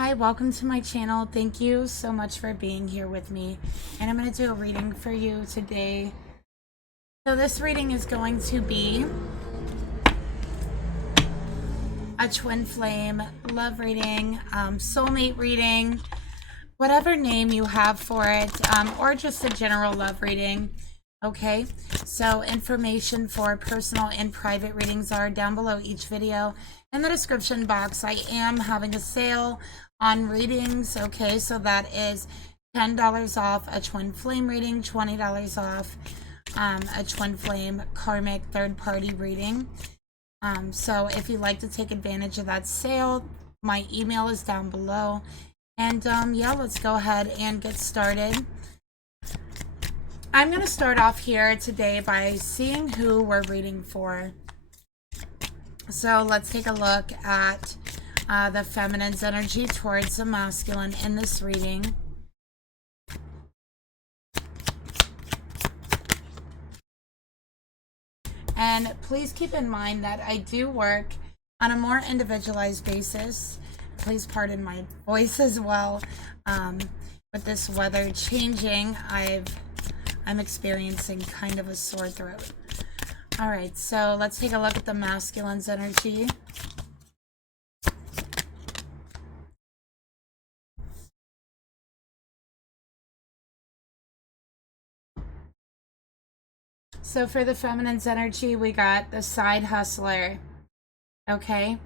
Hi, welcome to my channel. Thank you so much for being here with me. And I'm going to do a reading for you today. So this reading is going to be a twin flame love reading, soulmate reading, whatever name you have for it, or just a general love reading. Okay, so information for personal and private readings are down below each video. In the description box, I am having a sale on readings. Okay, so that is $10 off a twin flame reading, $20 off a twin flame karmic third-party reading. So if you'd like to take advantage of that sale, my email is down below. And yeah, let's go ahead and get started. I'm going to start off here today by seeing who we're reading for. So let's take a look at the feminine's energy towards the masculine in this reading. And please keep in mind that I do work on a more individualized basis. Please pardon my voice as well. With this weather changing, I'm experiencing kind of a sore throat. All right, so let's take a look at the masculine's energy. So for the feminine's energy, we got the side hustler. Okay,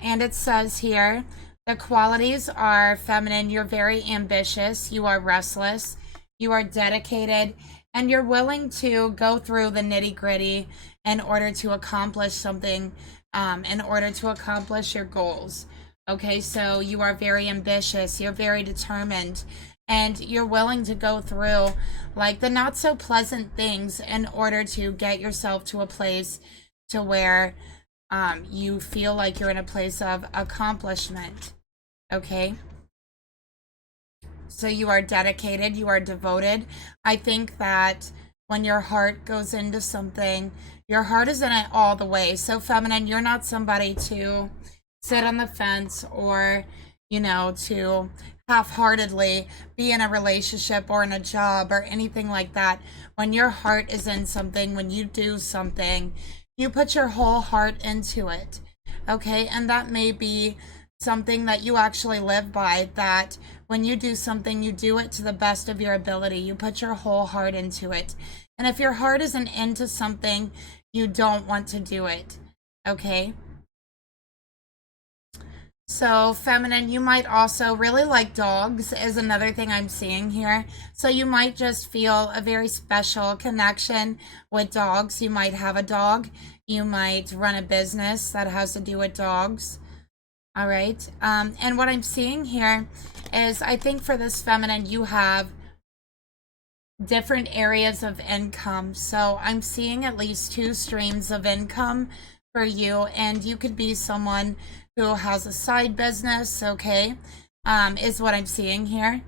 and it says here, the qualities are feminine. You're very ambitious. You are restless. You are dedicated. And you're willing to go through the nitty gritty in order to accomplish something, in order to accomplish your goals. Okay, so you are very ambitious. You're very determined. And you're willing to go through like the not so pleasant things in order to get yourself to a place to where you feel like you're in a place of accomplishment. Okay, so you are dedicated, you are devoted. I think that when your heart goes into something, your heart is in it all the way. So feminine, you're not somebody to sit on the fence or, to half-heartedly be in a relationship or in a job or anything like that. When your heart is in something, when you do something, you put your whole heart into it. Okay, and that may be something that you actually live by, that when you do something, you do it to the best of your ability. You put your whole heart into it. And if your heart isn't into something, you don't want to do it. Okay? So feminine, you might also really like dogs is another thing I'm seeing here. So you might just feel a very special connection with dogs. You might have a dog. You might run a business that has to do with dogs. All right. And what I'm seeing here is, I think for this feminine, you have different areas of income. So I'm seeing at least two streams of income for you, and you could be someone who has a side business, okay, is what I'm seeing here.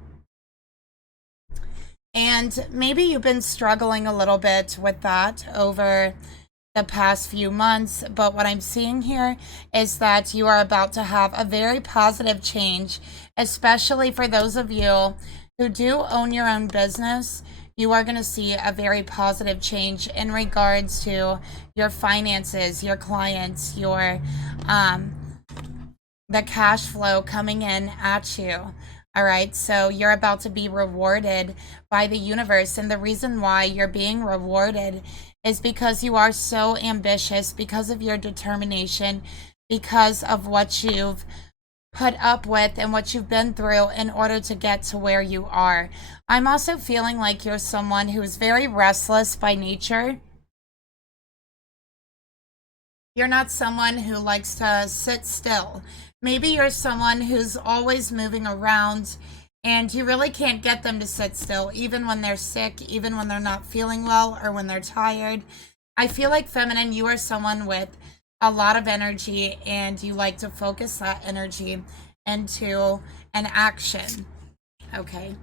And maybe you've been struggling a little bit with that over the past few months, but what I'm seeing here is that you are about to have a very positive change, especially for those of you who do own your own business. You are going to see a very positive change in regards to your finances, your clients, your the cash flow coming in at you. All right, so you're about to be rewarded by the universe. And the reason why you're being rewarded is because you are so ambitious, because of your determination, because of what you've put up with and what you've been through in order to get to where you are. I'm also feeling like you're someone who is very restless by nature. You're not someone who likes to sit still. Maybe you're someone who's always moving around and you really can't get them to sit still, even when they're sick, even when they're not feeling well or when they're tired. I feel like feminine, you are someone with a lot of energy and you like to focus that energy into an action. Okay.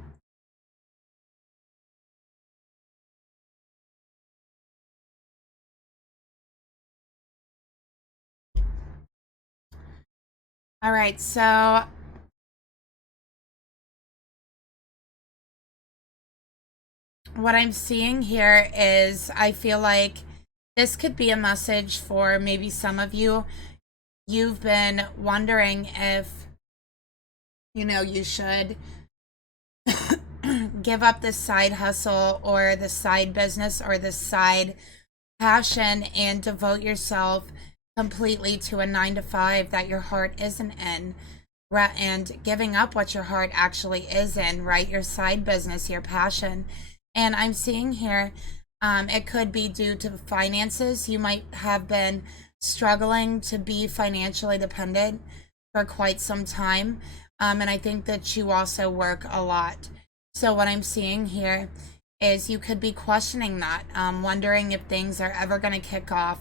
All right, so what I'm seeing here is I feel like this could be a message for maybe some of you. You've been wondering if, you should give up this side hustle or the side business or the side passion and devote yourself completely to a 9 to 5 that your heart isn't in, and giving up what your heart actually is in, right? Your side business, your passion. And I'm seeing here, it could be due to finances. You might have been struggling to be financially dependent for quite some time. And I think that you also work a lot. So what I'm seeing here is you could be questioning that, wondering if things are ever going to kick off.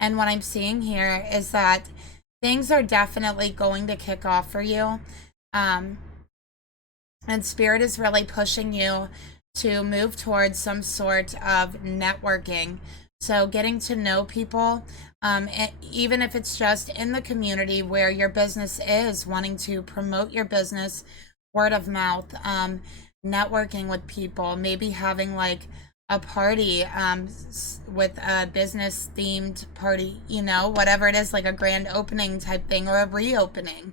And what I'm seeing here is that things are definitely going to kick off for you. And Spirit is really pushing you to move towards some sort of networking. So getting to know people, even if it's just in the community where your business is, wanting to promote your business, word of mouth, networking with people, maybe having like a party with a business themed party, whatever it is, like a grand opening type thing or a reopening,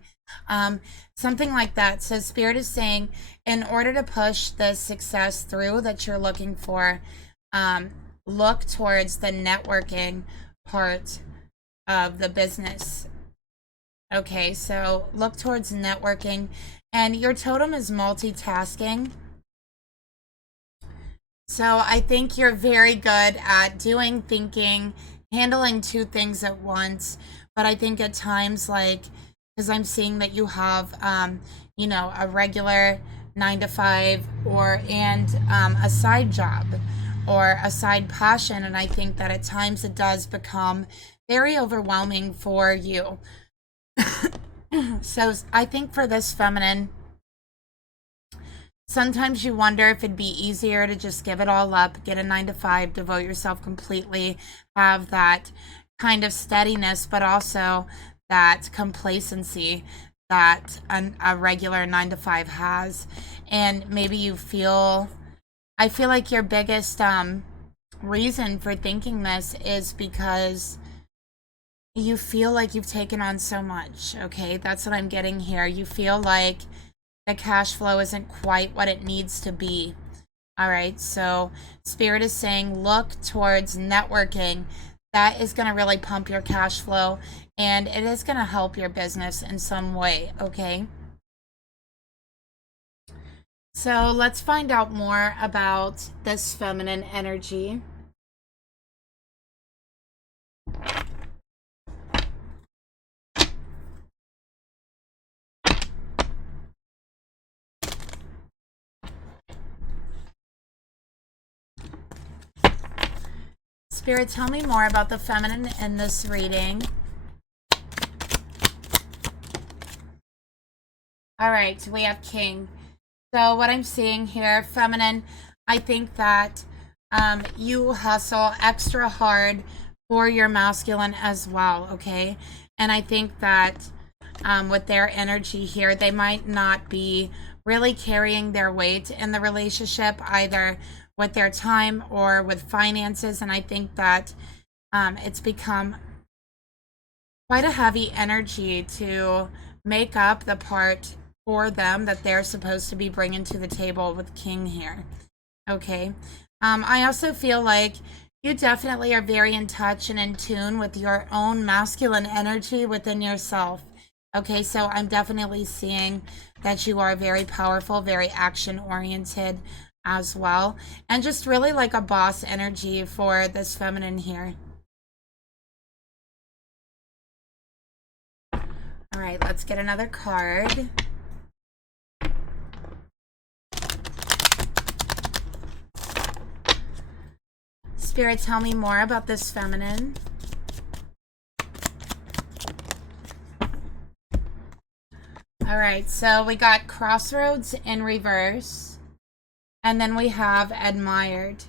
something like that. So Spirit is saying, in order to push the success through that you're looking for, look towards the networking part of the business. Okay, so look towards networking, and your totem is multitasking. So I think you're very good at doing, thinking, handling 2 things at once. But I think at times, like, because I'm seeing that you have, a regular 9 to 5 and a side job or a side passion. And I think that at times it does become very overwhelming for you. So I think for this feminine, sometimes you wonder if it'd be easier to just give it all up, get a 9 to 5, devote yourself completely, have that kind of steadiness, but also that complacency that a regular 9 to 5 has. And maybe I feel like your biggest reason for thinking this is because you feel like you've taken on so much. Okay, that's what I'm getting here. You feel like the cash flow isn't quite what it needs to be. All right, so Spirit is saying look towards networking. That is going to really pump your cash flow, and it is going to help your business in some way. Okay, so let's find out more about this feminine energy. Spirit, tell me more about the feminine in this reading. All right, we have King. So what I'm seeing here, feminine, I think that you hustle extra hard for your masculine as well, okay? And I think that with their energy here, they might not be really carrying their weight in the relationship, either with their time or with finances. And I think that it's become quite a heavy energy to make up the part for them that they're supposed to be bringing to the table with King here. Okay. I also feel like you definitely are very in touch and in tune with your own masculine energy within yourself. Okay, so I'm definitely seeing that you are very powerful, very action oriented as well, and just really like a boss energy for this feminine here. All right, let's get another card. Spirit, tell me more about this feminine. All right, so we got Crossroads in reverse, and then we have Admired.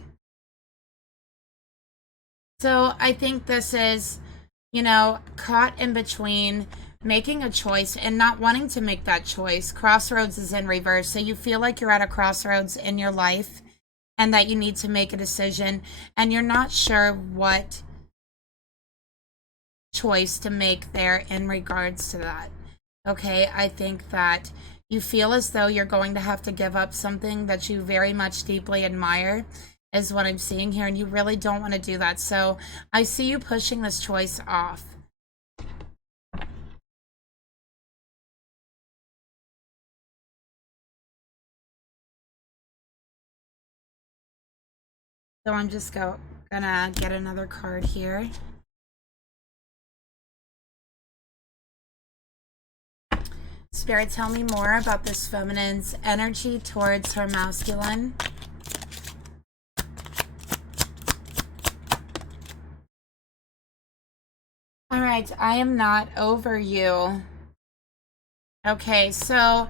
So I think this is, caught in between making a choice and not wanting to make that choice. Crossroads is in reverse, so you feel like you're at a crossroads in your life, and that you need to make a decision and you're not sure what choice to make there in regards to that. Okay, I think that you feel as though you're going to have to give up something that you very much deeply admire, is what I'm seeing here, and you really don't want to do that. So I see you pushing this choice off. So I'm just gonna get another card here. Spirit, tell me more about this feminine's energy towards her masculine. All right, I am not over you. Okay, so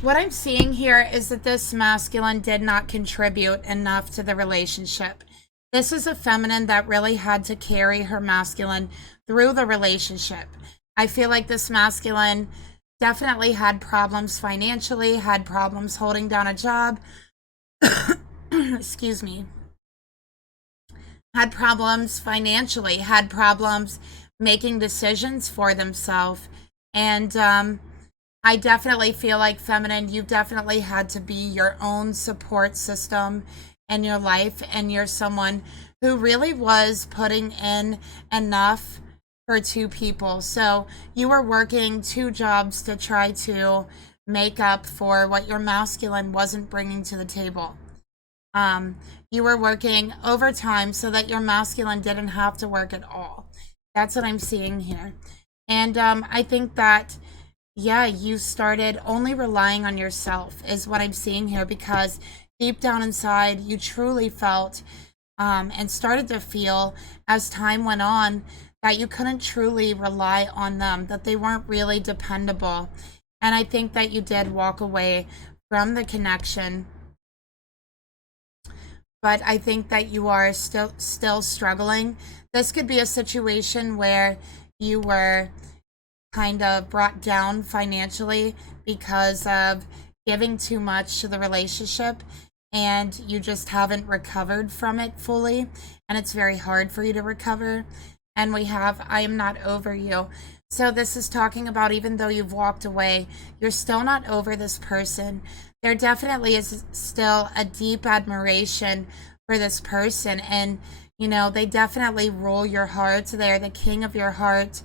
what I'm seeing here is that this masculine did not contribute enough to the relationship. This is a feminine that really had to carry her masculine through the relationship. I feel like this masculine definitely had problems financially, had problems holding down a job. Excuse me. Had problems financially, had problems making decisions for themselves. And I definitely feel like, feminine, you definitely had to be your own support system in your life, and you're someone who really was putting in enough for two people. So you were working two jobs to try to make up for what your masculine wasn't bringing to the table. You were working overtime so that your masculine didn't have to work at all. That's what I'm seeing here. And I think that, yeah, you started only relying on yourself is what I'm seeing here, because deep down inside, you truly felt and started to feel as time went on that you couldn't truly rely on them, that they weren't really dependable. And I think that you did walk away from the connection. But I think that you are still struggling. This could be a situation where you were kind of brought down financially because of giving too much to the relationship, and you just haven't recovered from it fully, and it's very hard for you to recover. And we have, I am not over you. So this is talking about, even though you've walked away, you're still not over this person. There definitely is still a deep admiration for this person, and you know, they definitely rule your heart. They're the king of your heart,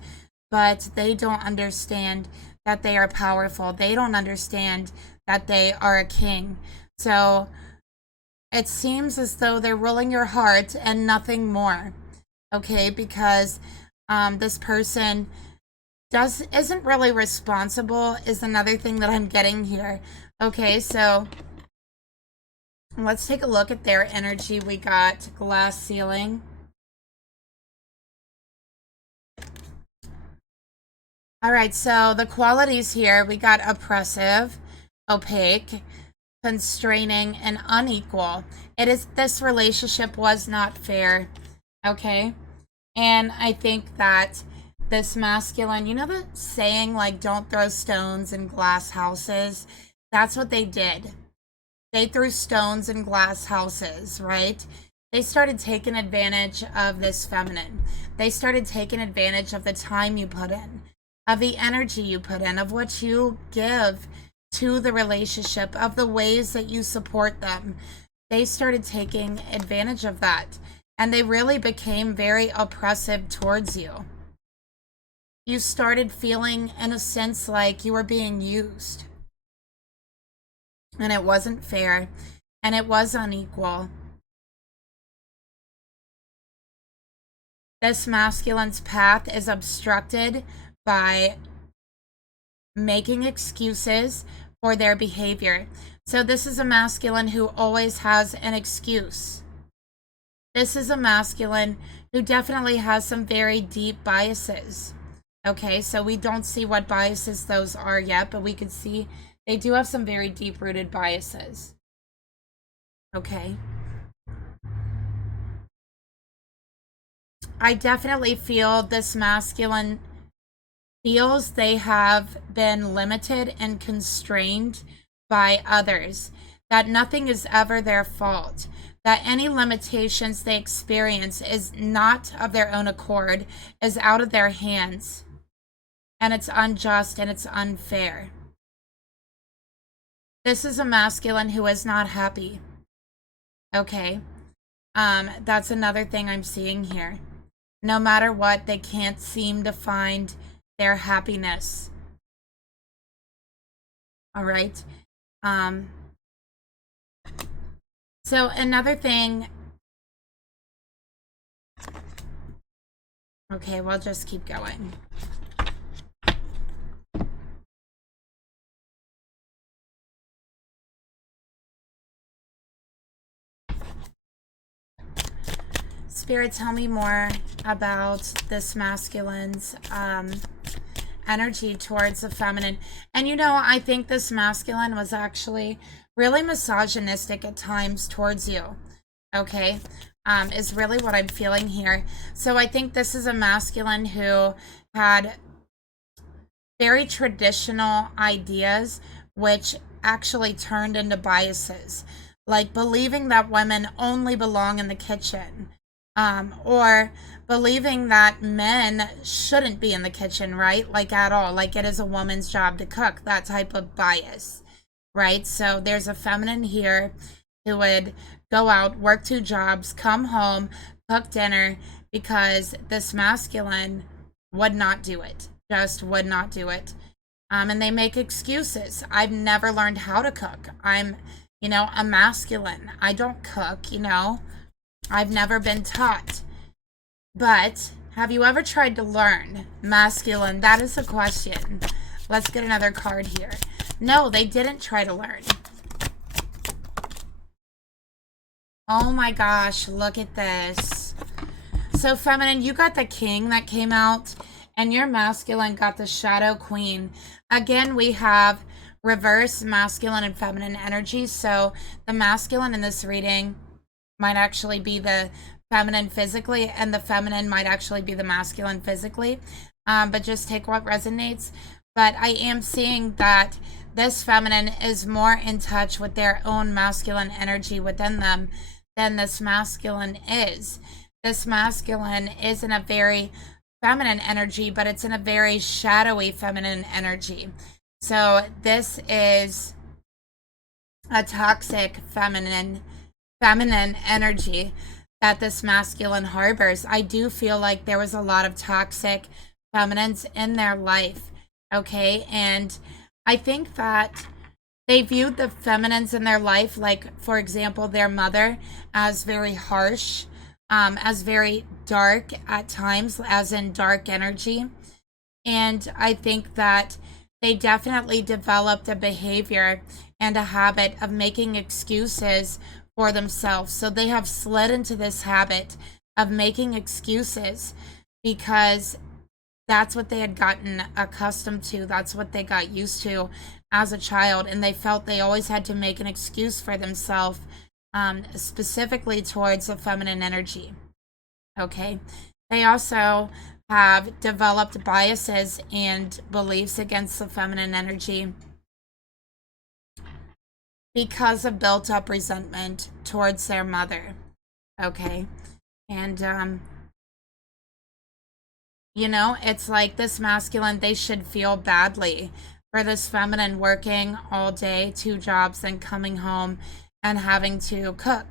but they don't understand that they are powerful. They don't understand that they are a king. So it seems as though they're ruling your heart and nothing more. Okay, because this person isn't really responsible is another thing that I'm getting here. Okay, so let's take a look at their energy. We got glass ceiling. All right, so the qualities here, we got oppressive, opaque, constraining, and unequal. This relationship was not fair. Okay, and I think that this masculine, you know the saying, like, don't throw stones in glass houses? That's what they did. They threw stones in glass houses, right? They started taking advantage of this feminine. They started taking advantage of the time you put in, of the energy you put in, of what you give to the relationship, of the ways that you support them. They started taking advantage of that, and they really became very oppressive towards you. You started feeling, in a sense, like you were being used. And it wasn't fair, and it was unequal. This masculine's path is obstructed by making excuses for their behavior. So this is a masculine who always has an excuse. This is a masculine who definitely has some very deep biases. Okay, so we don't see what biases those are yet, but we can see they do have some very deep-rooted biases. Okay. I definitely feel this masculine feels they have been limited and constrained by others. that nothing is ever their fault, that any limitations they experience is not of their own accord, is out of their hands, and it's unjust and it's unfair. This is a masculine who is not happy. Okay. That's another thing I'm seeing here. No matter what, they can't seem to find their happiness. All right. So another thing. Okay, we'll just keep going. Spirit, tell me more about this masculine's energy towards the feminine. And you know, I think this masculine was actually really misogynistic at times towards you. Okay, is really what I'm feeling here. So I think this is a masculine who had very traditional ideas, which actually turned into biases, like believing that women only belong in the kitchen. Or believing that men shouldn't be in the kitchen, right? Like at all, like it is a woman's job to cook, that type of bias, right? So there's a feminine here who would go out, work 2 jobs, come home, cook dinner, because this masculine would not do it, just would not do it. And they make excuses. I've never learned how to cook. I'm, a masculine. I don't cook, I've never been taught. But have you ever tried to learn? Masculine, that is a question. Let's get another card here. No, they didn't try to learn. Oh my gosh, look at this. So feminine, you got the king that came out, and your masculine got the shadow queen. Again, we have reverse masculine and feminine energy. So the masculine in this reading might actually be the feminine physically, and the feminine might actually be the masculine physically. But just take what resonates. But I am seeing that this feminine is more in touch with their own masculine energy within them than this masculine is. This masculine is in a very feminine energy, but it's in a very shadowy feminine energy. So this is a toxic feminine energy that this masculine harbors. I do feel like there was a lot of toxic feminines in their life, okay? And I think that they viewed the feminines in their life, like, for example, their mother, as very harsh, as very dark at times, as in dark energy. And I think that they definitely developed a behavior and a habit of making excuses for themselves. So they have slid into this habit of making excuses because that's what they had gotten accustomed to. That's what they got used to as a child. And they felt they always had to make an excuse for themselves, specifically towards the feminine energy. Okay. They also have developed biases and beliefs against the feminine energy because of built up resentment towards their mother. Okay. And, it's like this masculine, they should feel badly for this feminine working all day, 2 jobs, then coming home and having to cook.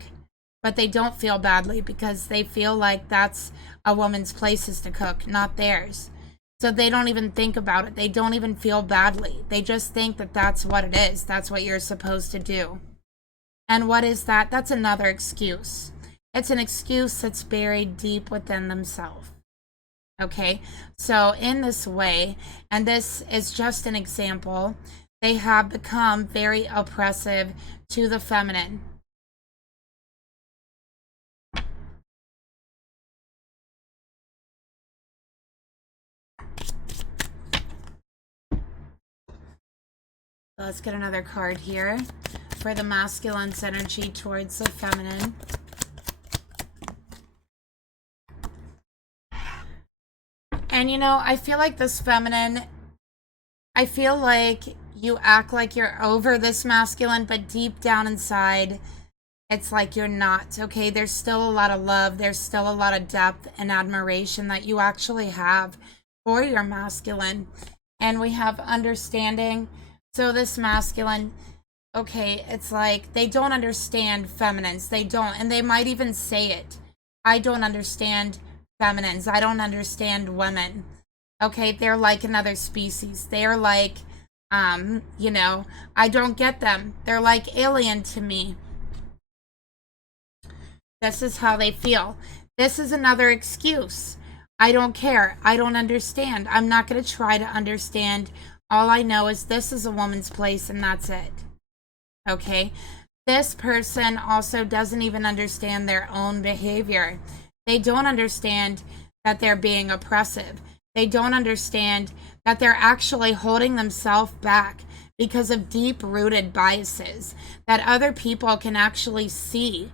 But they don't feel badly because they feel like that's a woman's place is to cook, not theirs. So they don't even think about it. They don't even feel badly. They just think that that's what it is. That's what you're supposed to do. And what is that? That's another excuse. It's an excuse that's buried deep within themselves. Okay, so in this way, and this is just an example, they have become very oppressive to the feminine. Let's get another card here for the masculine's energy towards the feminine. And I feel like this feminine, I feel like you act like you're over this masculine, but deep down inside, it's like you're not, okay? There's still a lot of love. There's still a lot of depth and admiration that you actually have for your masculine. And we have understanding. So this masculine, okay, it's like they don't understand feminines. They don't. And they might even say it. I don't understand feminines. I don't understand women. Okay, they're like another species. They're like, you know, I don't get them. They're like alien to me. This is how they feel. This is another excuse. I don't care. I don't understand. I'm not going to try to understand. All I know is this is a woman's place and that's it. Okay? This person also doesn't even understand their own behavior. They don't understand that they're being oppressive. They don't understand that they're actually holding themselves back because of deep-rooted biases that other people can actually see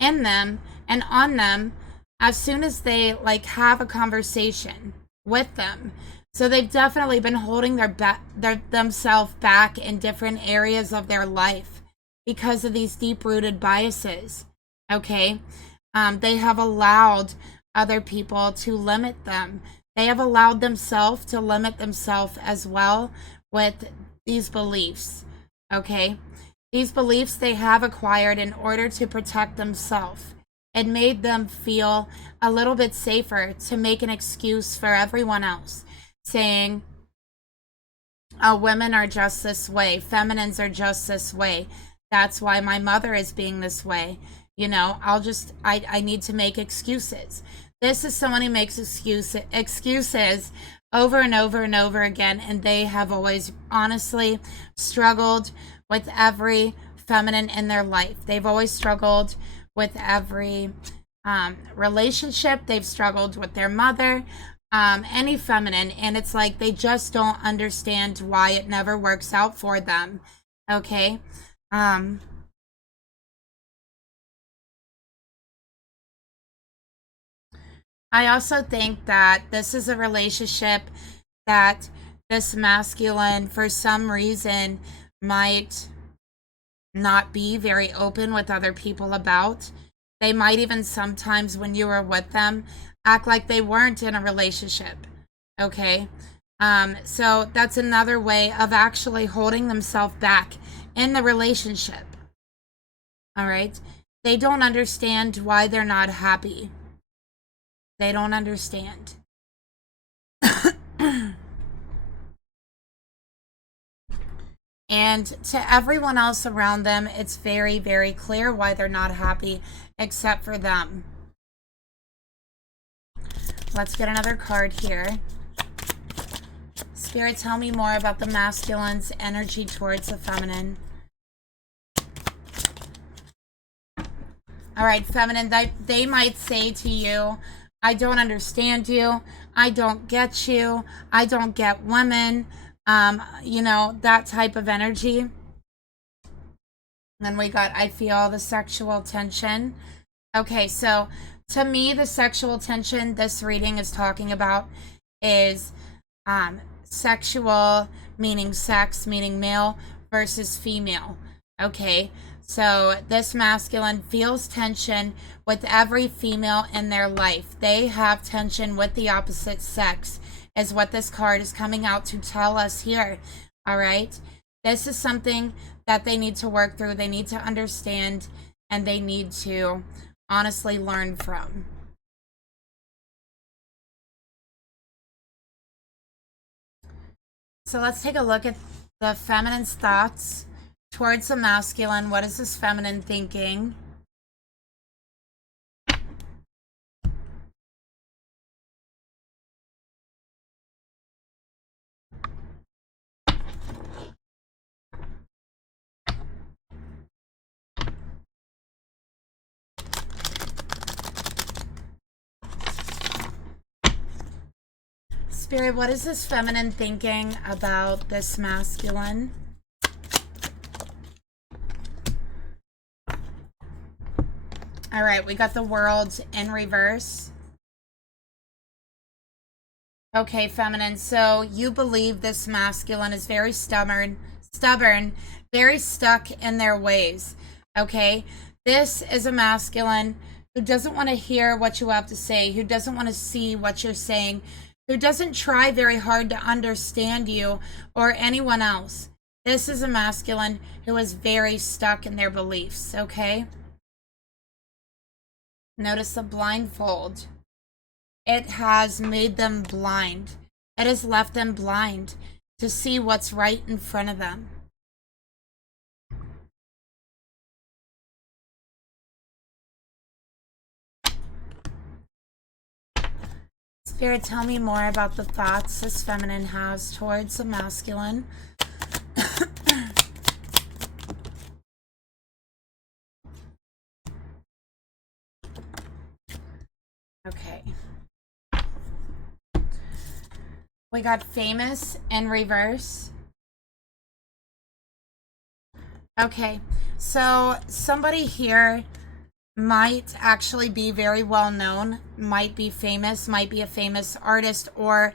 in them and on them as soon as they like have a conversation with them. So they've definitely been holding themselves back in different areas of their life because of these deep-rooted biases. Okay, they have allowed other people to limit them. They have allowed themselves to limit themselves as well with these beliefs. Okay, these beliefs they have acquired in order to protect themselves. It made them feel a little bit safer to make an excuse for everyone else, saying, oh, women are just this way, feminines are just this way. That's why my mother is being this way. You know, I need to make excuses. This is someone who makes excuses over and over and over again, and they have always honestly struggled with every feminine in their life. They've always struggled with every relationship. They've struggled with their mother, any feminine, and it's like they just don't understand why it never works out for them. Okay? I also think that this is a relationship that this masculine, for some reason, might not be very open with other people about. They might even sometimes, when you were with them, act like they weren't in a relationship. Okay? So that's another way of actually holding themselves back in the relationship. All right? They don't understand why they're not happy. They don't understand. And to everyone else around them, it's very, very clear why they're not happy, except for them. Let's get another card here. Spirit, tell me more about the masculine's energy towards the feminine. All right, feminine, they might say to you, I don't understand you. I don't get you. I don't get women. You know, that type of energy. And then we got, I feel the sexual tension. Okay, so to me, the sexual tension this reading is talking about is sexual, meaning sex, meaning male, versus female. Okay, so this masculine feels tension with every female in their life. They have tension with the opposite sex, is what this card is coming out to tell us here. All right, this is something that they need to work through. They need to understand, and they need to honestly learn from. So let's take a look at the feminine's thoughts towards the masculine. What is this feminine thinking? Spirit, what is this feminine thinking about this masculine? All right, we got the World in reverse. Okay, feminine, so you believe this masculine is very stubborn, stubborn, very stuck in their ways. Okay, this is a masculine who doesn't want to hear what you have to say, who doesn't want to see what you're saying, who doesn't try very hard to understand you or anyone else. This is a masculine who is very stuck in their beliefs. Okay, notice the blindfold. It has made them blind. It has left them blind to see what's right in front of them. Spirit, tell me more about the thoughts this feminine has towards the masculine. Okay. We got famous in reverse. Okay, so somebody here might actually be very well known, might be famous, might be a famous artist, or,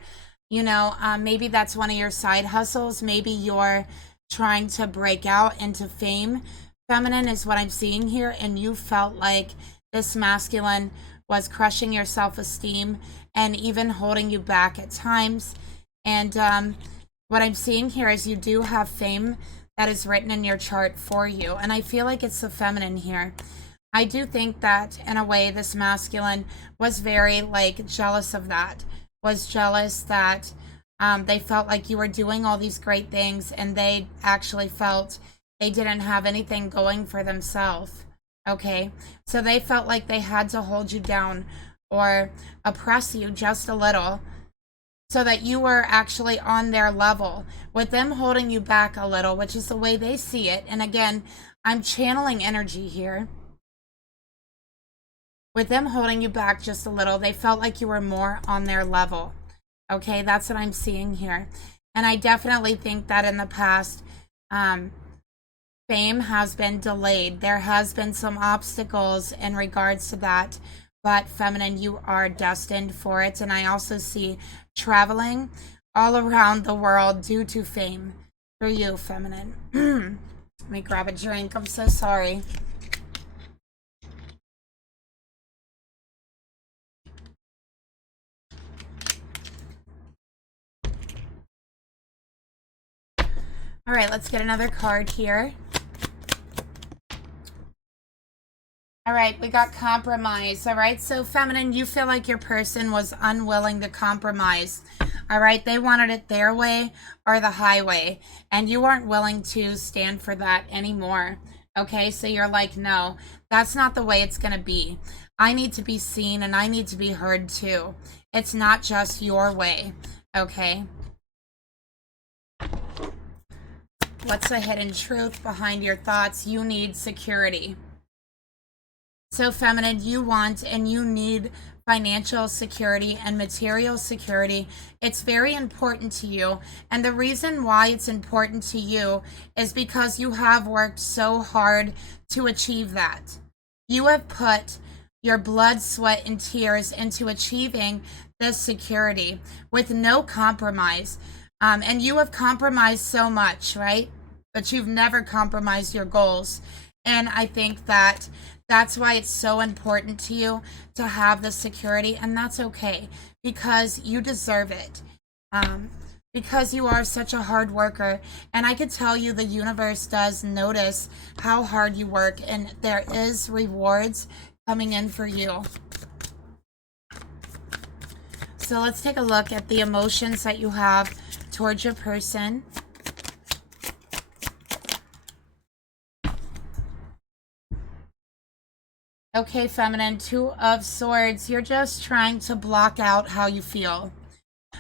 you know, maybe that's one of your side hustles. Maybe you're trying to break out into fame. Feminine is what I'm seeing here, and you felt like this masculine was crushing your self-esteem and even holding you back at times. And what I'm seeing here is you do have fame that is written in your chart for you, and I feel like it's the feminine here. I do think that in a way this masculine was very like jealous of that, was jealous that they felt like you were doing all these great things and they actually felt they didn't have anything going for themselves. Okay, so they felt like they had to hold you down or oppress you just a little so that you were actually on their level, with them holding you back a little, which is the way they see it. And again, I'm channeling energy here. With them holding you back just a little, they felt like you were more on their level. Okay, that's what I'm seeing here. And I definitely think that in the past, fame has been delayed. There has been some obstacles in regards to that, but feminine, you are destined for it. And I also see traveling all around the world due to fame for you, feminine. Let me grab a drink. I'm so sorry. All right, let's get another card here. All right, we got compromise. All right, so feminine, you feel like your person was unwilling to compromise. All right, they wanted it their way or the highway, and you aren't willing to stand for that anymore. Okay, so you're like, no, that's not the way it's going to be. I need to be seen and I need to be heard too. It's not just your way. Okay. What's the hidden truth behind your thoughts? You need security. So feminine, you want and you need financial security and material security. It's very important to you. And the reason why it's important to you is because you have worked so hard to achieve that. You have put your blood, sweat, and tears into achieving this security with no compromise. And you have compromised so much, right? But you've never compromised your goals. And I think that that's why it's so important to you to have the security, and that's okay because you deserve it. Because you are such a hard worker, and I could tell you the universe does notice how hard you work, and there is rewards coming in for you. So let's take a look at the emotions that you have towards your person. Okay, feminine, Two of Swords. You're just trying to block out how you feel.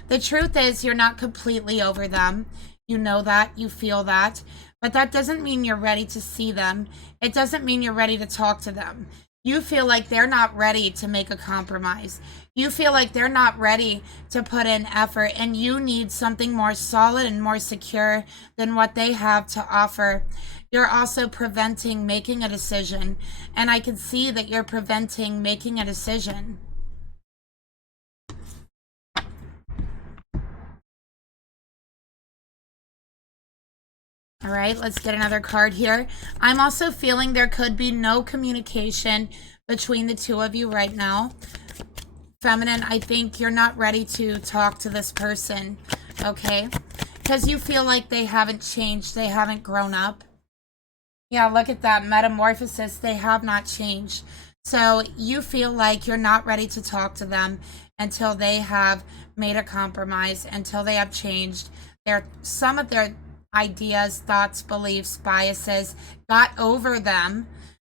The truth is you're not completely over them. You know that, you feel that, but that doesn't mean you're ready to see them. It doesn't mean you're ready to talk to them. You feel like they're not ready to make a compromise. You feel like they're not ready to put in effort, and you need something more solid and more secure than what they have to offer. You're also preventing making a decision, and I can see that you're preventing making a decision. All right, let's get another card here. I'm also feeling there could be no communication between the two of you right now. Feminine, I think you're not ready to talk to this person, okay? Because you feel like they haven't changed, they haven't grown up. Yeah, look at that metamorphosis. They have not changed. So you feel like you're not ready to talk to them until they have made a compromise, until they have changed some of their ideas, thoughts, beliefs, biases, got over them,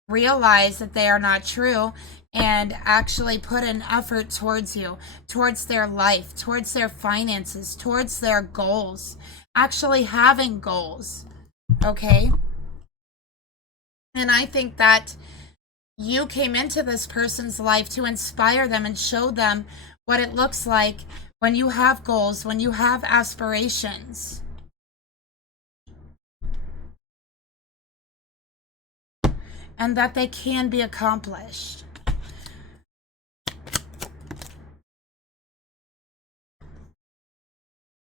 realize that they are not true, and actually put an effort towards you, towards their life, towards their finances, towards their goals, actually having goals, okay? And I think that you came into this person's life to inspire them and show them what it looks like when you have goals, when you have aspirations. And that they can be accomplished.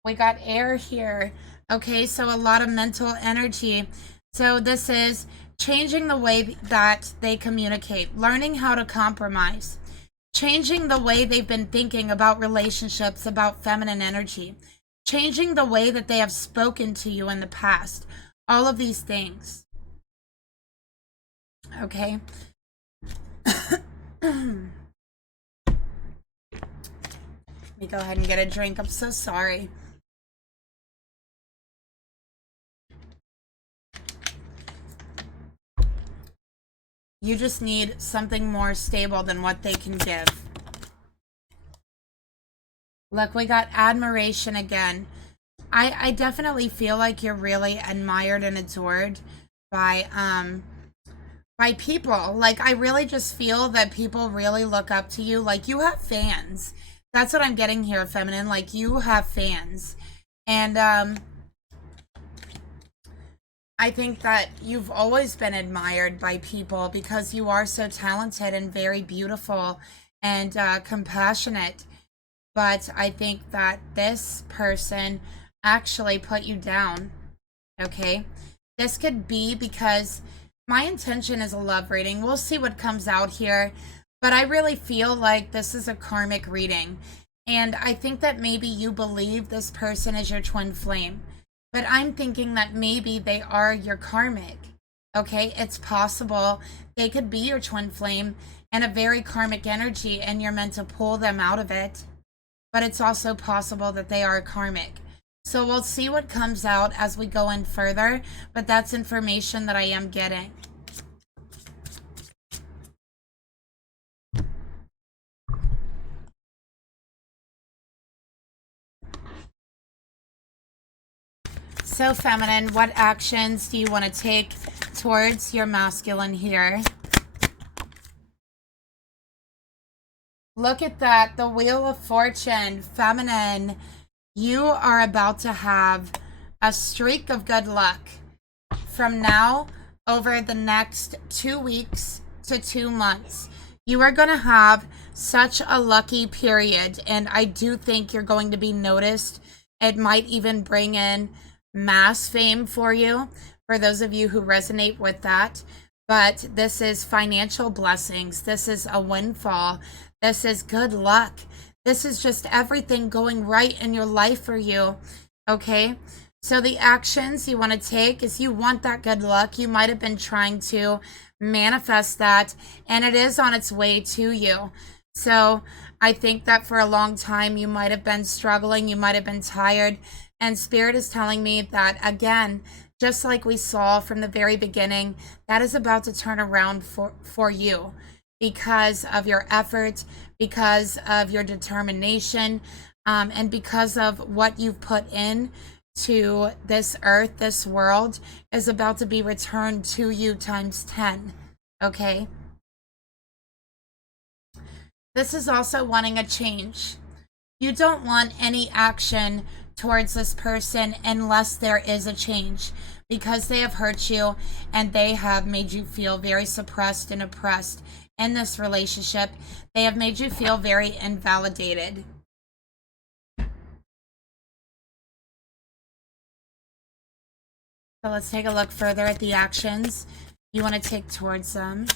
We got air here. Okay, so a lot of mental energy. So this is changing the way that they communicate, learning how to compromise, changing the way they've been thinking about relationships, about feminine energy, changing the way that they have spoken to you in the past. All of these things. Okay. Let me go ahead and get a drink. I'm so sorry. You just need something more stable than what they can give. Look, we got admiration again. I definitely feel like you're really admired and adored by people. Like, I really just feel that people really look up to you. Like, you have fans. That's what I'm getting here, feminine. Like, you have fans. And I think that you've always been admired by people because you are so talented and very beautiful and compassionate. But I think that this person actually put you down, okay? This could be because my intention is a love reading. We'll see what comes out here. But I really feel like this is a karmic reading. And I think that maybe you believe this person is your twin flame. But I'm thinking that maybe they are your karmic. Okay, it's possible they could be your twin flame and a very karmic energy, and you're meant to pull them out of it. But it's also possible that they are karmic. So we'll see what comes out as we go in further, but that's information that I am getting. So feminine, what actions do you want to take towards your masculine here? Look at that, the Wheel of Fortune. Feminine, you are about to have a streak of good luck from now over the next 2 weeks to 2 months. You are going to have such a lucky period, and I do think you're going to be noticed. It might even bring in mass fame for you, for those of you who resonate with that. But this is financial blessings. This is a windfall. This is good luck. This is just everything going right in your life for you, okay? So the actions you want to take is you want that good luck. You might have been trying to manifest that, and it is on its way to you. So I think that for a long time you might have been struggling. You might have been tired. And Spirit is telling me that, again, just like we saw from the very beginning, that is about to turn around for you because of your effort, because of your determination, and because of what you've put in to this earth. This world is about to be returned to you times 10, okay? This is also wanting a change. You don't want any action towards this person unless there is a change, because they have hurt you and they have made you feel very suppressed and oppressed in this relationship. They have made you feel very invalidated. So let's take a look further at the actions you want to take towards them.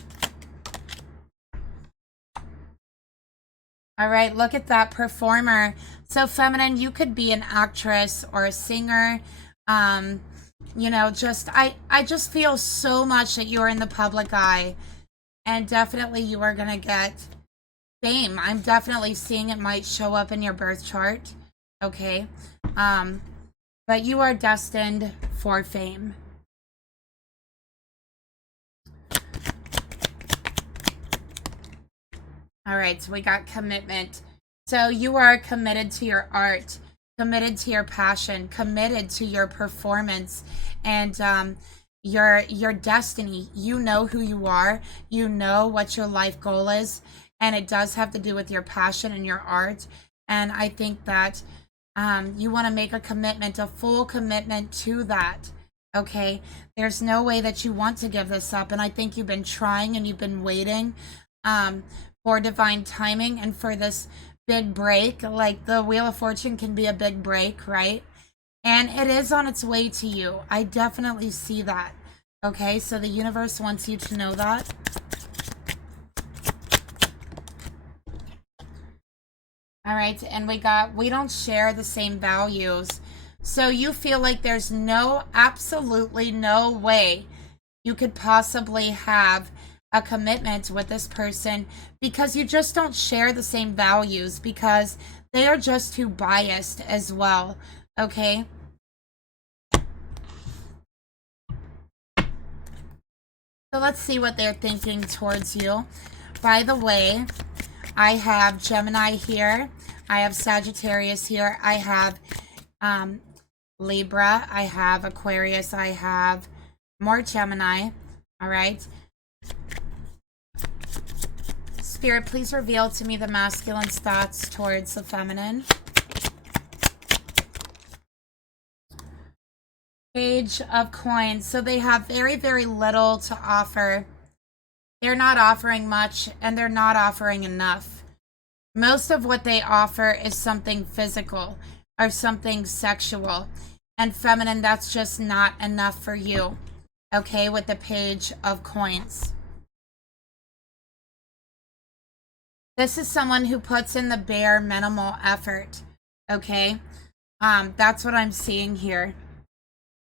All right, look at that performer. So feminine, you could be an actress or a singer. You know, I just feel so much that you're in the public eye, and definitely you are going to get fame. I'm definitely seeing it might show up in your birth chart. Okay. But you are destined for fame. All right, so we got commitment. So you are committed to your art, committed to your passion, committed to your performance, and your destiny. You know who you are. You know what your life goal is, and it does have to do with your passion and your art. And I think that you want to make a commitment, a full commitment to that. Okay, there's no way that you want to give this up, and I think you've been trying and you've been waiting for divine timing and for this big break. Like the Wheel of Fortune can be a big break, right? And it is on its way to you. I definitely see that. Okay, so the universe wants you to know that. All right, and we don't share the same values. So you feel like there's absolutely no way you could possibly have a commitment with this person because you just don't share the same values, because they are just too biased as well. Okay. So let's see what they're thinking towards you. By the way, I have Gemini here. I have Sagittarius here. I have Libra. I have Aquarius. I have more Gemini. All right. Spirit, please reveal to me the masculine's thoughts towards the feminine. Page of Coins. So they have very, very little to offer. They're not offering much, and they're not offering enough. Most of what they offer is something physical or something sexual. And feminine, that's just not enough for you. Okay, with the Page of Coins. This is someone who puts in the bare minimal effort. Okay, that's what I'm seeing here.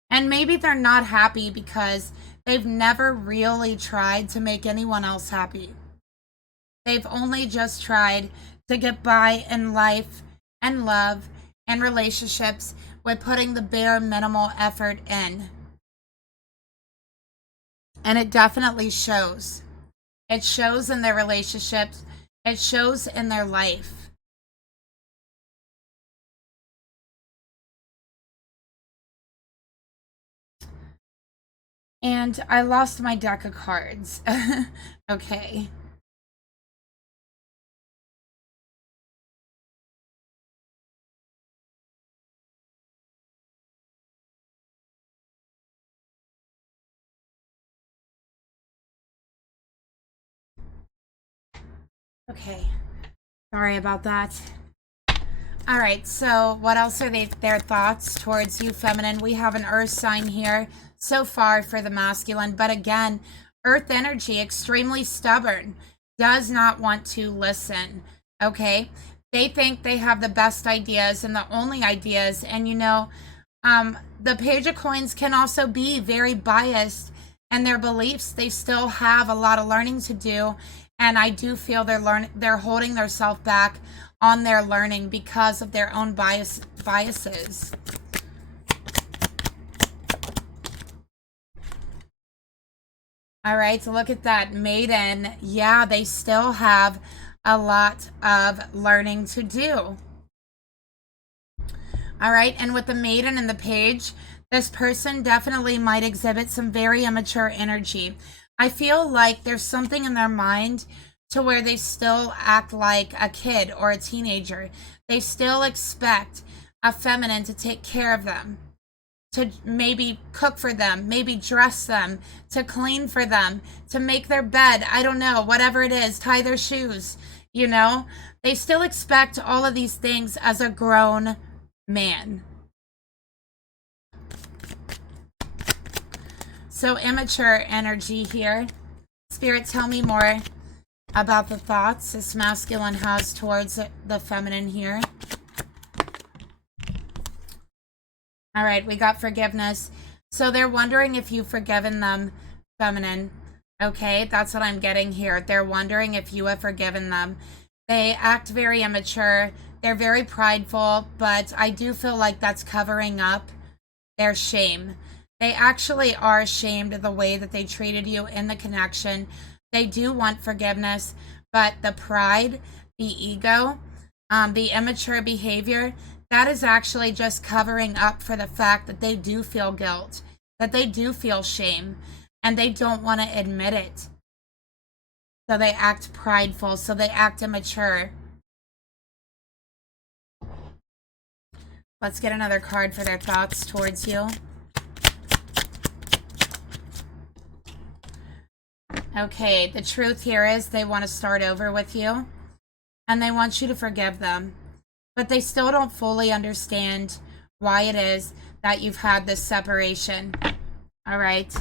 And maybe they're not happy because they've never really tried to make anyone else happy. They've only just tried to get by in life and love and relationships with putting the bare minimal effort in. And it definitely shows. It shows in their relationships. It shows in their life. And I lost my deck of cards. Okay. Okay. Sorry about that. All right, so what else are their thoughts towards you, feminine? We have an earth sign here so far for the masculine, but again, earth energy, extremely stubborn, does not want to listen. Okay, they think they have the best ideas and the only ideas, and you know, the Page of Coins can also be very biased in their beliefs. They still have a lot of learning to do, and I do feel they're holding themselves back on their learning because of their own biases. All right, so look at that Maiden. Yeah, they still have a lot of learning to do. All right, and with the Maiden and the Page, this person definitely might exhibit some very immature energy. I feel like there's something in their mind to where they still act like a kid or a teenager. They still expect a feminine to take care of them, to maybe cook for them, maybe dress them, to clean for them, to make their bed, I don't know, whatever it is, tie their shoes, you know? They still expect all of these things as a grown man. So immature energy here. Spirit, tell me more about the thoughts this masculine has towards the feminine here. All right, we got forgiveness. So they're wondering if you've forgiven them, feminine. Okay, that's what I'm getting here. They're wondering if you have forgiven them. They act very immature. They're very prideful, but I do feel like that's covering up their shame. They actually are ashamed of the way that they treated you in the connection. They do want forgiveness, but the pride, the ego, the immature behavior, that is actually just covering up for the fact that they do feel guilt, that they do feel shame, and they don't want to admit it. So they act prideful, so they act immature. Let's get another card for their thoughts towards you. Okay, the truth here is they want to start over with you, and they want you to forgive them. But they still don't fully understand why it is that you've had this separation. All right.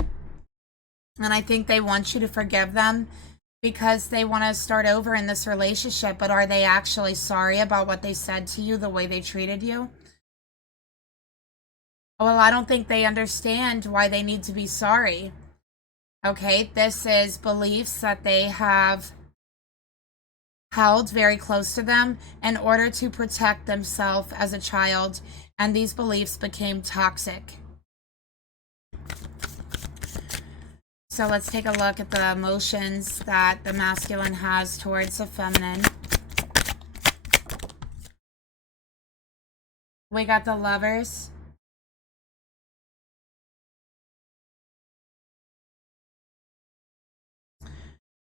And I think they want you to forgive them because they want to start over in this relationship. But are they actually sorry about what they said to you, the way they treated you? Well, I don't think they understand why they need to be sorry. Okay, this is beliefs that they have held very close to them in order to protect themselves as a child, and these beliefs became toxic. So let's take a look at the emotions that the masculine has towards the feminine. We got the Lovers.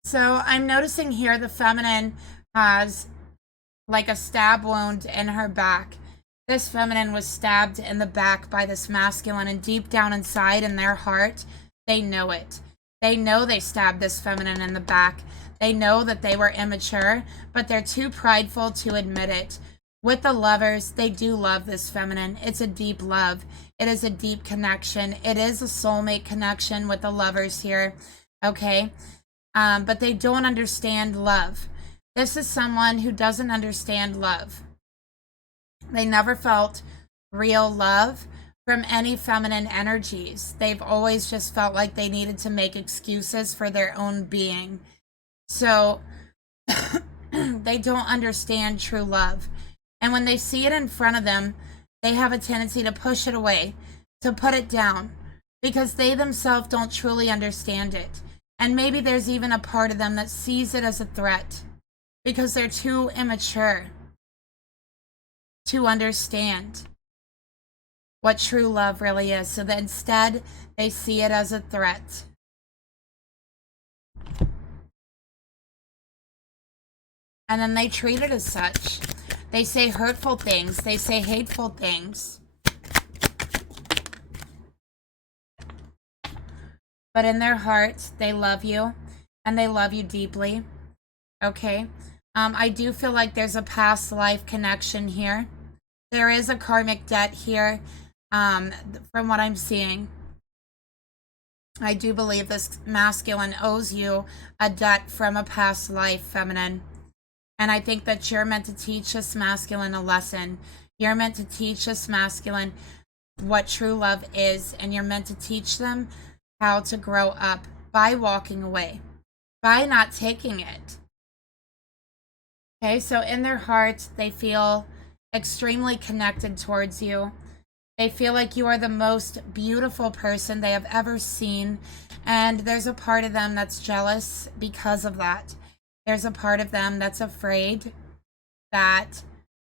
So I'm noticing here the feminine has like a stab wound in her back. This feminine was stabbed in the back by this masculine, and deep down inside in their heart, they know it. They know they stabbed this feminine in the back. They know that they were immature, but they're too prideful to admit it. With the Lovers, they do love this feminine. It's a deep love. It is a deep connection. It is a soulmate connection with the Lovers here, okay? But they don't understand love. This is someone who doesn't understand love. They never felt real love from any feminine energies. They've always just felt like they needed to make excuses for their own being. So they don't understand true love. And when they see it in front of them, they have a tendency to push it away, to put it down, because they themselves don't truly understand it. And maybe there's even a part of them that sees it as a threat because they're too immature to understand what true love really is. So that instead, they see it as a threat. And then they treat it as such. They say hurtful things. They say hateful things. But in their hearts, they love you, and they love you deeply. Okay? I do feel like there's a past life connection here. There is a karmic debt here, from what I'm seeing. I do believe this masculine owes you a debt from a past life, feminine. And I think that you're meant to teach this masculine a lesson. You're meant to teach this masculine what true love is, and you're meant to teach them how to grow up by walking away, by not taking it. Okay, so in their hearts, they feel extremely connected towards you. They feel like you are the most beautiful person they have ever seen, and there's a part of them that's jealous because of that. There's a part of them that's afraid that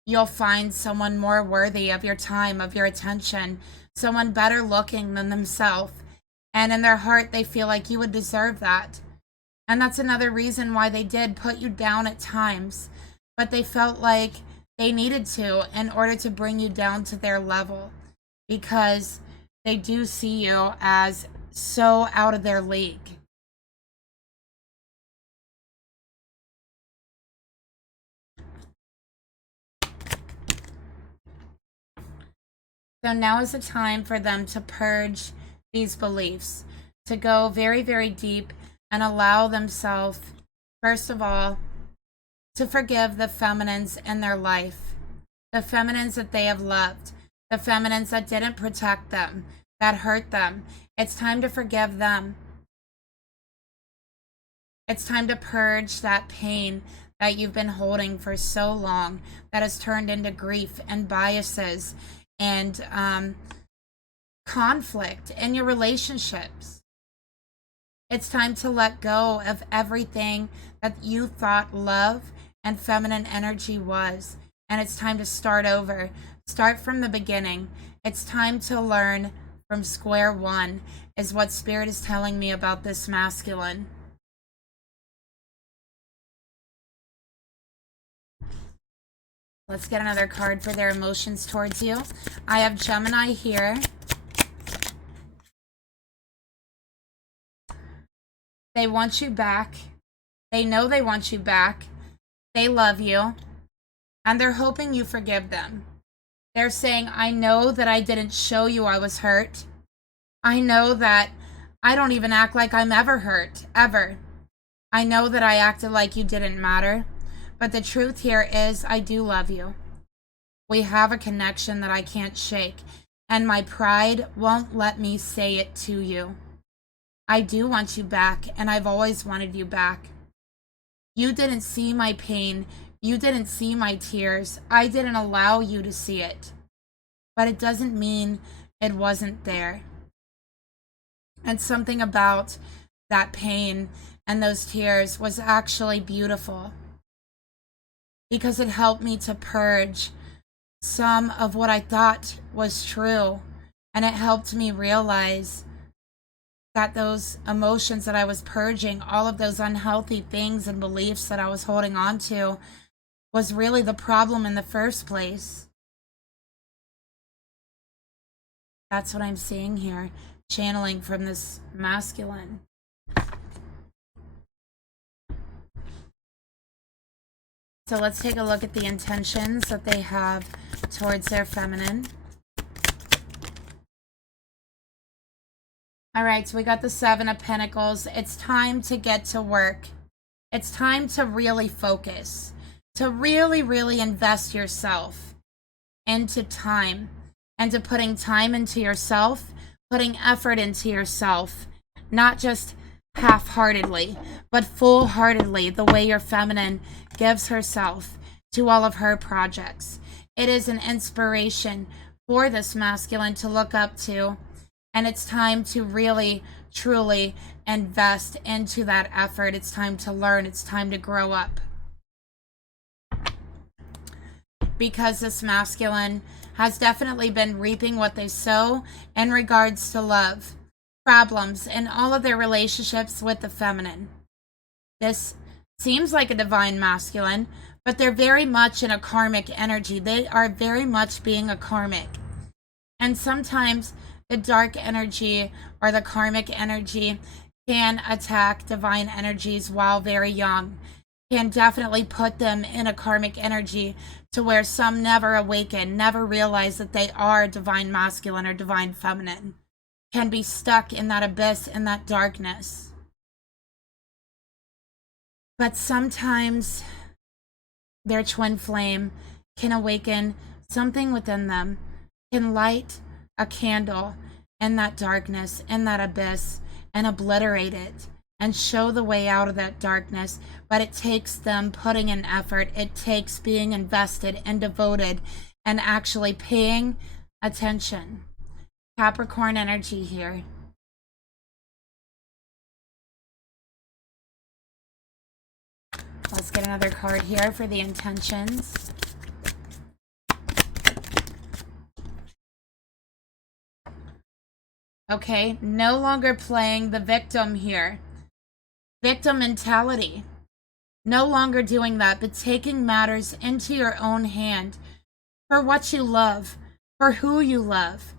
you'll find someone more worthy of your time, of your attention, someone better looking than themselves. And in their heart, they feel like you would deserve that. And that's another reason why they did put you down at times. But they felt like they needed to in order to bring you down to their level. Because they do see you as so out of their league. So now is the time for them to purge these beliefs, to go very, very deep and allow themselves, first of all, to forgive the feminines in their life, the feminines that they have loved, the feminines that didn't protect them, that hurt them. It's time to forgive them. It's time to purge that pain that you've been holding for so long that has turned into grief and biases and conflict in your relationships. It's time to let go of everything that you thought love and feminine energy was. And it's time to start over. Start from the beginning. It's time to learn from square one, is what Spirit is telling me about this masculine. Let's get another card for their emotions towards you. I have Gemini here. They want you back. They know they want you back. They love you. And they're hoping you forgive them. They're saying, I know that I didn't show you I was hurt. I know that I don't even act like I'm ever hurt, ever. I know that I acted like you didn't matter. But the truth here is, I do love you. We have a connection that I can't shake. And my pride won't let me say it to you. I do want you back, and I've always wanted you back. You didn't see my pain. You didn't see my tears. I didn't allow you to see it. But it doesn't mean it wasn't there. And something about that pain and those tears was actually beautiful, because it helped me to purge some of what I thought was true. And it helped me realize that those emotions that I was purging, all of those unhealthy things and beliefs that I was holding on to, was really the problem in the first place. That's what I'm seeing here, channeling from this masculine. So let's take a look at the intentions that they have towards their feminine. All right, so we got the Seven of Pentacles. It's time to get to work. It's time to really focus, to really, really invest yourself into time, and to putting time into yourself, putting effort into yourself, not just half-heartedly, but full-heartedly, the way your feminine gives herself to all of her projects. It is an inspiration for this masculine to look up to, and it's time to really, truly invest into that effort. It's time to learn. It's time to grow up. Because this masculine has definitely been reaping what they sow in regards to love, problems, and all of their relationships with the feminine. This seems like a divine masculine, but they're very much in a karmic energy. They are very much being a karmic. And sometimes the dark energy or the karmic energy can attack divine energies while very young. Can definitely put them in a karmic energy to where some never awaken, never realize that they are divine masculine or divine feminine. Can be stuck in that abyss, in that darkness. But sometimes their twin flame can awaken something within them, can light a candle in that darkness, in that abyss, and obliterate it and show the way out of that darkness. But it takes them putting in effort. It takes being invested and devoted and actually paying attention. Capricorn energy here. Let's get another card here for the intentions. Okay, no longer playing the victim here. Victim mentality. No longer doing that, but taking matters into your own hand for what you love, for who you love.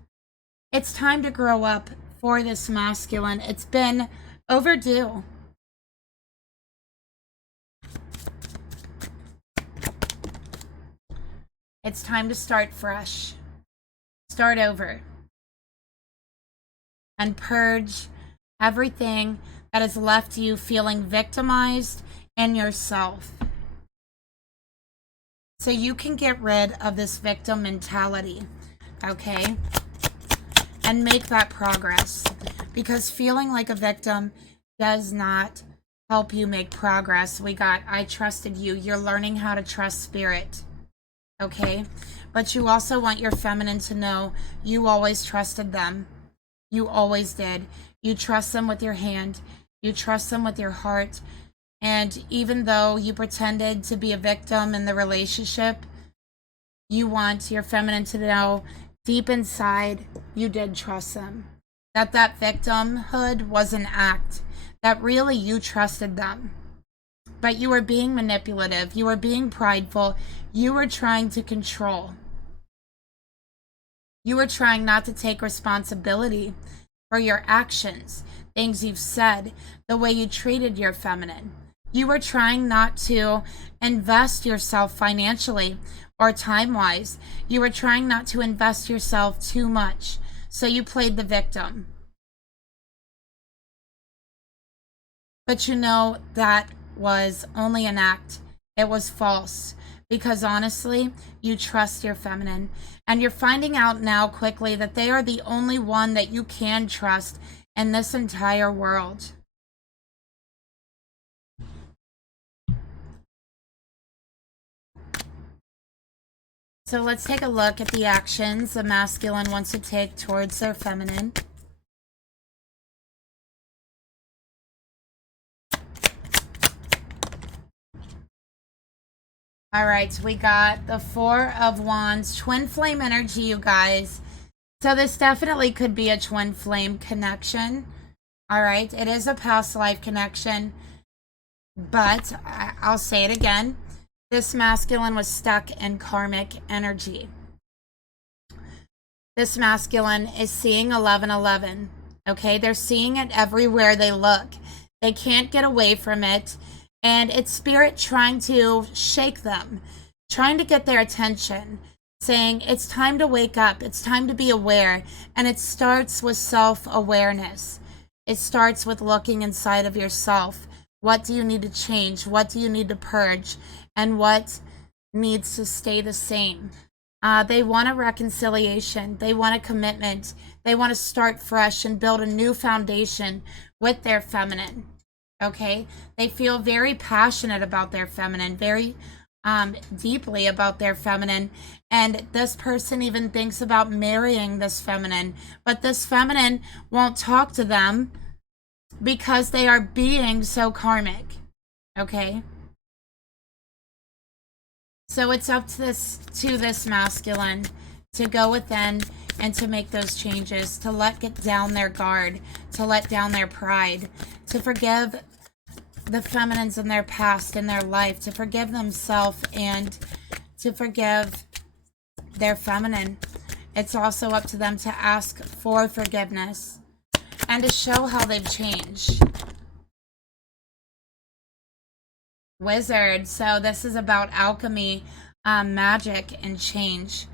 It's time to grow up for this masculine. It's been overdue. It's time to start fresh. Start over and purge everything that has left you feeling victimized in yourself. So you can get rid of this victim mentality, okay? And make that progress. Because feeling like a victim does not help you make progress. We got, I trusted you. You're learning how to trust spirit, okay? But you also want your feminine to know you always trusted them. You always did. You trust them with your hand. You trust them with your heart. And even though you pretended to be a victim in the relationship, you want your feminine to know deep inside you did trust them. That victimhood was an act. That really you trusted them. But you were being manipulative. You were being prideful. You were trying to control. You were trying not to take responsibility for your actions, things you've said, the way you treated your feminine. You were trying not to invest yourself financially or time-wise. You were trying not to invest yourself too much. So you played the victim. But you know that was only an act. It was false. Because honestly, you trust your feminine. And you're finding out now quickly that they are the only one that you can trust in this entire world. So let's take a look at the actions the masculine wants to take towards their feminine. All right, so we got the Four of Wands, twin flame energy, you guys. So this definitely could be a twin flame connection. All right, it is a past life connection. But I'll say it again. This masculine was stuck in karmic energy. This masculine is seeing 1111. Okay, they're seeing it everywhere they look. They can't get away from it. And it's spirit trying to shake them, trying to get their attention, saying it's time to wake up. It's time to be aware. And it starts with self-awareness. It starts with looking inside of yourself. What do you need to change? What do you need to purge? And what needs to stay the same? They want a reconciliation. They want a commitment. They want to start fresh and build a new foundation with their feminine. Okay? They feel very passionate about their feminine, very deeply about their feminine. And this person even thinks about marrying this feminine. But this feminine won't talk to them because they are being so karmic. Okay? So it's up to this masculine to go within and to make those changes, to let down their guard, to let down their pride, to forgive the feminines in their past, in their life, to forgive themselves and to forgive their feminine. It's also up to them to ask for forgiveness and to show how they've changed. Wizard. So this is about alchemy, magic, and change.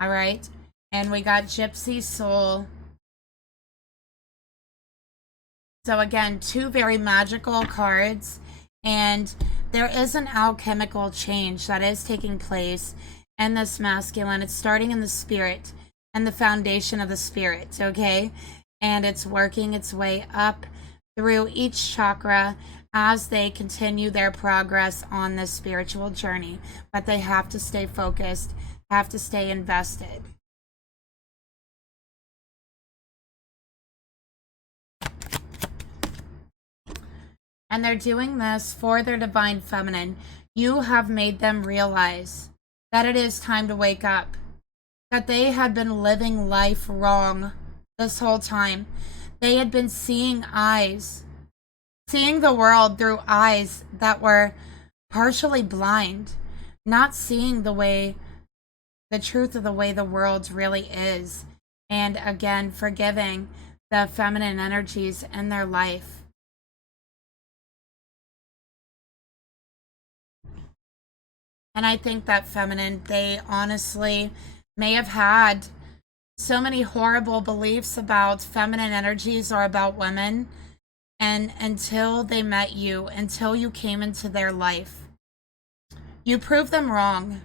All right. And we got Gypsy Soul. So again, two very magical cards. And there is an alchemical change that is taking place in this masculine. It's starting in the spirit and the foundation of the spirit. Okay. And it's working its way up through each chakra as they continue their progress on this spiritual journey. But they have to stay focused, have to stay invested. And they're doing this for their divine feminine. You have made them realize that it is time to wake up, that they had been living life wrong this whole time. They had been seeing the world through eyes that were partially blind, not seeing the truth of the way the world really is. And again, forgiving the feminine energies in their life. And I think that feminine, they honestly may have had so many horrible beliefs about feminine energies or about women. And until they met you, until you came into their life, you proved them wrong.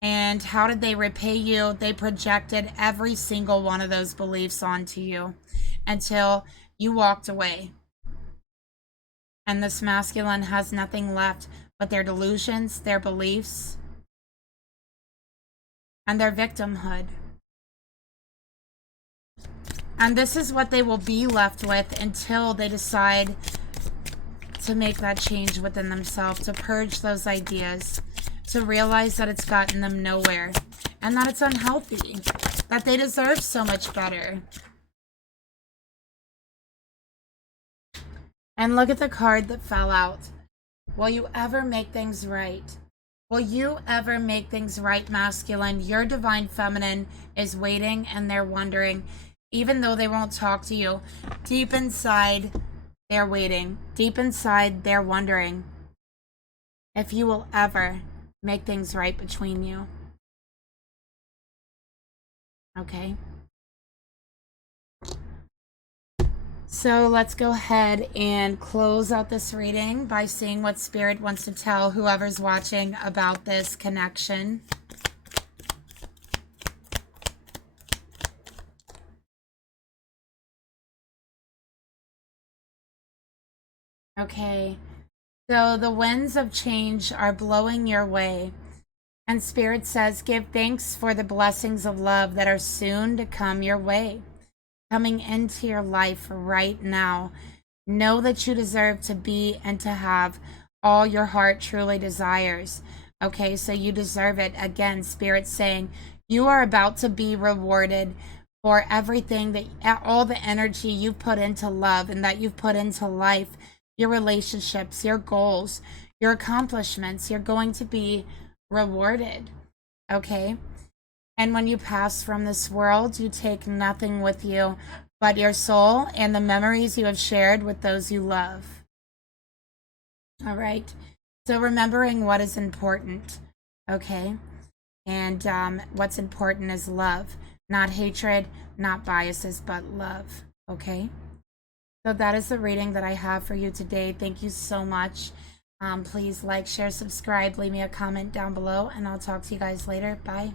And how did they repay you? They projected every single one of those beliefs onto you until you walked away. And this masculine has nothing left but their delusions, their beliefs, and their victimhood. And this is what they will be left with until they decide to make that change within themselves, to purge those ideas, to realize that it's gotten them nowhere and that it's unhealthy, that they deserve so much better. And look at the card that fell out. Will you ever make things right? Will you ever make things right, masculine? Your divine feminine is waiting and they're wondering, even though they won't talk to you, deep inside, they're waiting. Deep inside, they're wondering if you will ever make things right between you. Okay? So let's go ahead and close out this reading by seeing what Spirit wants to tell whoever's watching about this connection. Okay, so the winds of change are blowing your way. And Spirit says, give thanks for the blessings of love that are soon to come your way, coming into your life right now. Know that you deserve to be and to have all your heart truly desires. Okay, so you deserve it. Again, Spirit saying, you are about to be rewarded for everything that, all the energy you've put into love and that you've put into life, your relationships, your goals, your accomplishments. You're going to be rewarded. Okay? And when you pass from this world, you take nothing with you but your soul and the memories you have shared with those you love. All right. So remembering what is important. Okay? And what's important is love. Not hatred, not biases, but love. Okay? So that is the reading that I have for you today. Thank you so much. Please like, share, subscribe, leave me a comment down below, and I'll talk to you guys later. Bye.